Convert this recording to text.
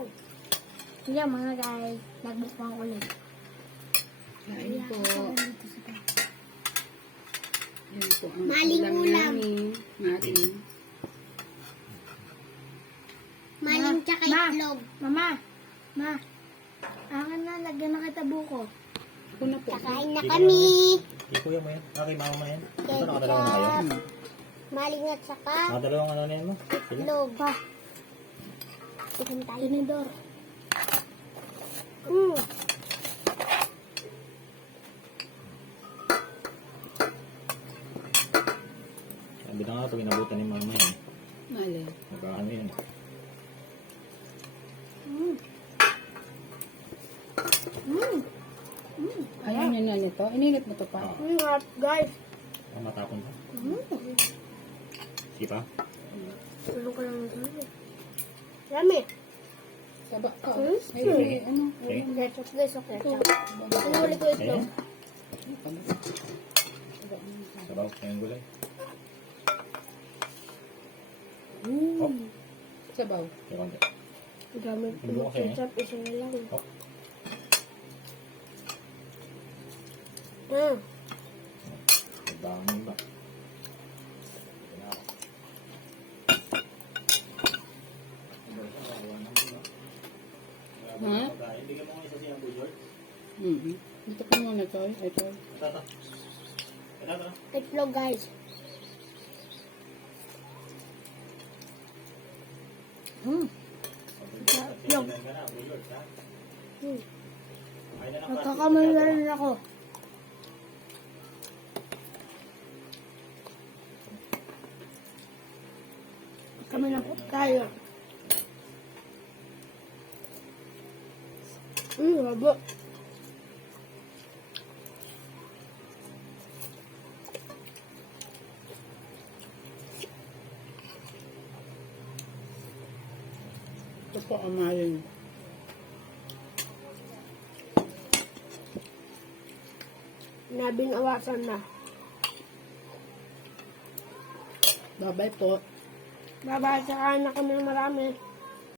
Wow! Yan mga guys, nagbukbang ulit. Kain po. Yan po ang Maling ulam. natin. Maling tsaka Ma. itlog. Mama, ma, akin na, lagyan na kita buko. Ako na po. Kakain na kami. Kuya mo yan. Okay, mama mo yan. Ito, Ketchup. nakadalawa na kayo. Maling at saka Nakadalawang ano na yan mo? Sige. itlog. Pa. Tignan tayo. Tinidor. Sabi na nga ito, inabutan ni mama yan. Nalay. Nagkakano yan. Ayaw niyo na nito. Ininit mo to pa. Hot, guys. Ang matapon pa. Sige pa. Tulong ko lang ito. Yummy. Saba ka. Ay, ano? Okay. Ketchup guys, o ketchup. Pinuli ko itlog. Ayan. Sabaw. Ayan gulay. Oh. Sabaw. Kaya konti. Gamit ko Ano ng ba kasi? ketchup, isa na lang. Oh. Nagdami ba? Ha? Bigyan mo nga isa siya ang bullard. Dito ko muna to. Ito. Tata. Tata. Itlog guys. Itlog. Nagkakamay na rin ako. Kami na po tayo. Labo. Ito po ang maling. Nabinawasan na. Babay po. Babasa na kami ng marami.